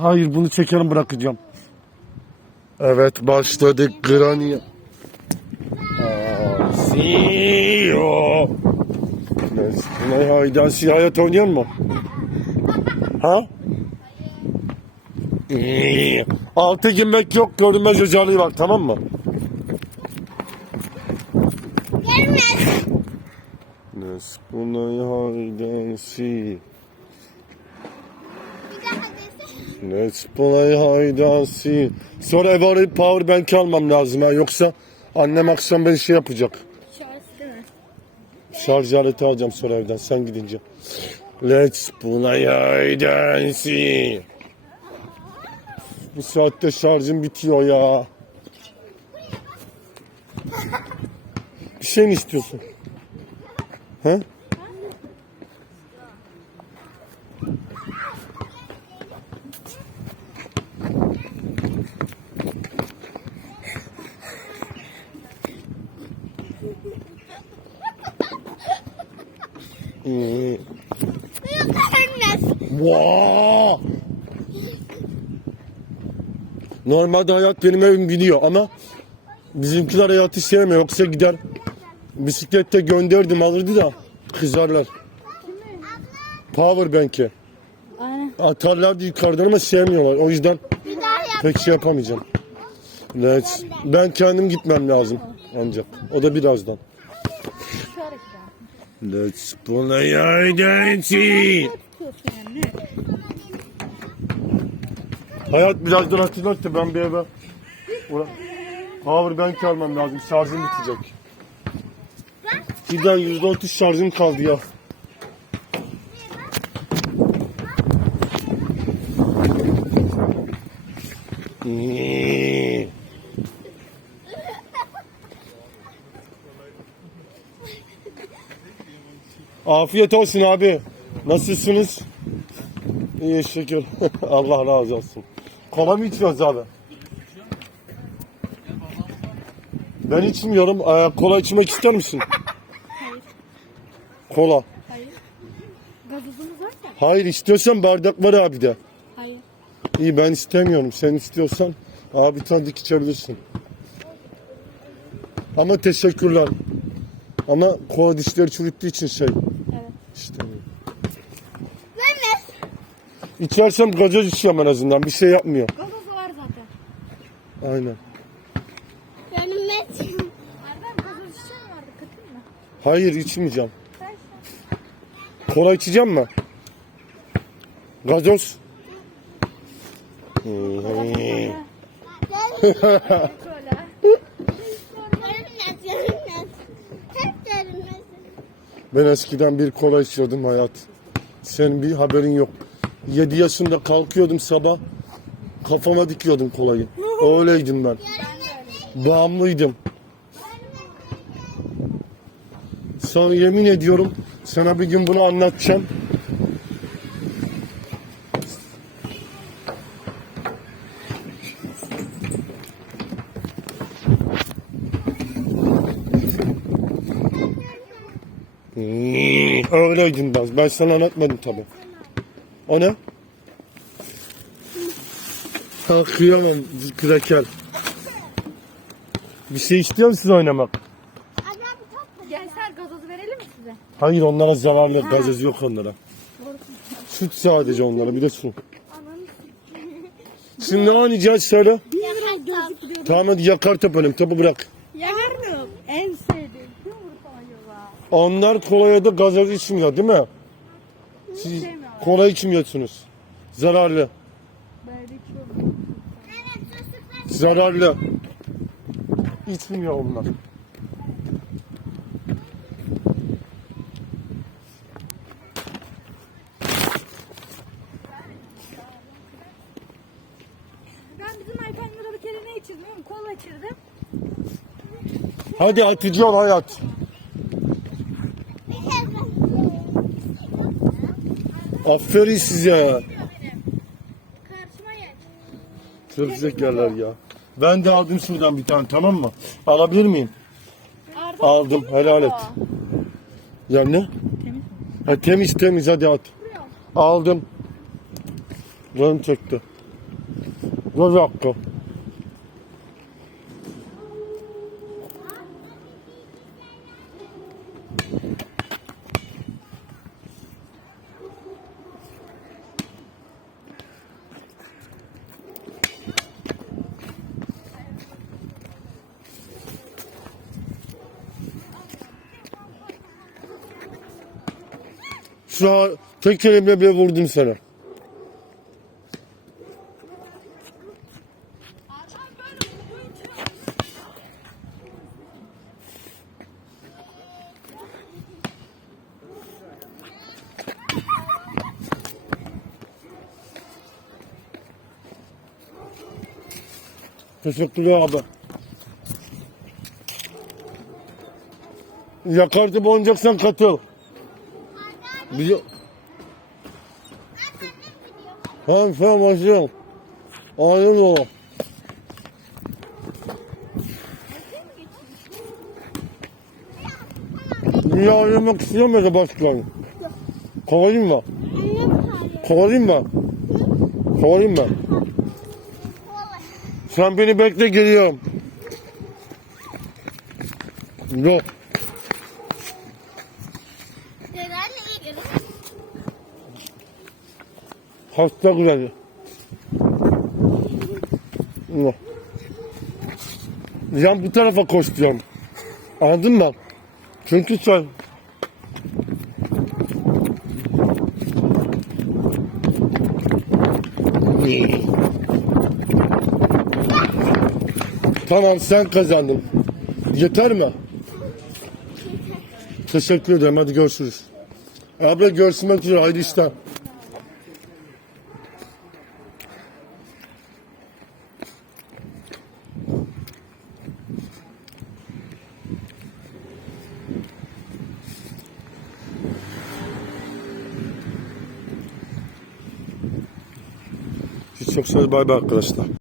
Hayır bunu çekerim bırakacağım. Evet başladık Granny. Asiyo. Ne haydan siyahiyet oynuyor mu? Ha? İyi. Altı girmek yok görünmez özelliği var tamam mı? Gelmez. Nes bunay haydan si. Let's play hide and seek. Sonra eve arayıp power bank almam lazım ha. Yoksa annem akşam beni şey yapacak. Şarj değil mi? Şarj aleti alacağım sonra evden sen gidince. Let's play hide and seek. Bu saatte şarjım bitiyor ya. Bir şey mi istiyorsun? He? Ee, Yok gelmez. Vaa! Normalde hayat benim evim biliyor ama bizimkiler hayatı sevmiyor. Yoksa gider bisiklette gönderdim alırdı da kızarlar. Power bank'e. Aynen. Atarlardı yukarıdan ama sevmiyorlar. O yüzden pek şey yapamayacağım. Evet. Ben kendim gitmem lazım ancak. O da birazdan. Let's play yani. Hayat birazdan hatırlattı ben bir eve Ura- Power bank almam lazım şarjım bitecek. Birden %30 şarjım kaldı ya. İyi. Afiyet olsun abi. Nasılsınız? İyi şükür. Allah razı olsun. Kola mı içiyoruz abi? Ben içmiyorum. Ee, kola içmek ister misin? Kola. Hayır. Gazozumuz var ya. Hayır istiyorsan bardak var abi de. Hayır. İyi ben istemiyorum. Sen istiyorsan abi tadık içebilirsin. Ama teşekkürler. Ama kola dişleri çürüttüğü için şey. Gelmez. İçersem gazoz içiyorum en azından. Bir şey yapmıyor. Gazozu var zaten. Aynen. Gelmez. Erdem gazoz içeceğim vardı. Katayım mı? Hayır içmeyeceğim. Kola içeceğim mi? Gazoz. Hmm. Ben eskiden bir kola içiyordum hayat. Senin bir haberin yok. 7 yaşında kalkıyordum sabah. Kafama dikiyordum kolayı. Öyleydim ben. Bağımlıydım. Sana yemin ediyorum sana bir gün bunu anlatacağım. Hmm, Öyleydim ben. Ben sana anlatmadım tabi. O ne? Ha kıyamam kraker. Bir şey istiyor musun oynamak? Gençler gazozu verelim mi size? Hayır onlara zararlı. Gazoz yok onlara. Süt sadece onlara bir de su. Şimdi ne oynayacağız söyle. Tamam hadi yakar oynayalım. Topu bırak. Yardım. En Onlar kolaya da gazoz içmiyor değil mi? Siz kola içmiyorsunuz. Zararlı. Ben de içiyorum. Evet çocuklar. Zararlı. İçmiyor onlar. Ben bizim Ayten'le bir kere ne içirdim? biliyor musun? Kola içirdim. Hadi atıcı ol hayat. Bir kez Aferin size. Karşıma geç. Çok zekerler ya. Ben de aldım şuradan bir tane tamam mı? Alabilir miyim? Arda Aldım helal et. Ya ne? Temiz. Ha, temiz temiz hadi at. Aldım. Canım çekti. Göz hakkı. Şu an tek elimle bile vurdum sana. Teşekkürler abi. Yakartıp oynayacaksan katıl. Bir... Tamam tamam başlayalım. Aynen o. Dünya oynamak istiyor muydu başkan? Kovalayayım mı? Kovalayayım mı? Kovalayayım mı? Sen beni bekle geliyorum. Yok. Görün. Hasta güzel. Yok. Yan bu tarafa koşacağım. Anladın mı? Çünkü sen Tamam sen kazandın. Yeter mi? Teşekkür ederim. Hadi görüşürüz. Abla görüşmek üzere. Haydi işler. Çok sağ bay bay arkadaşlar.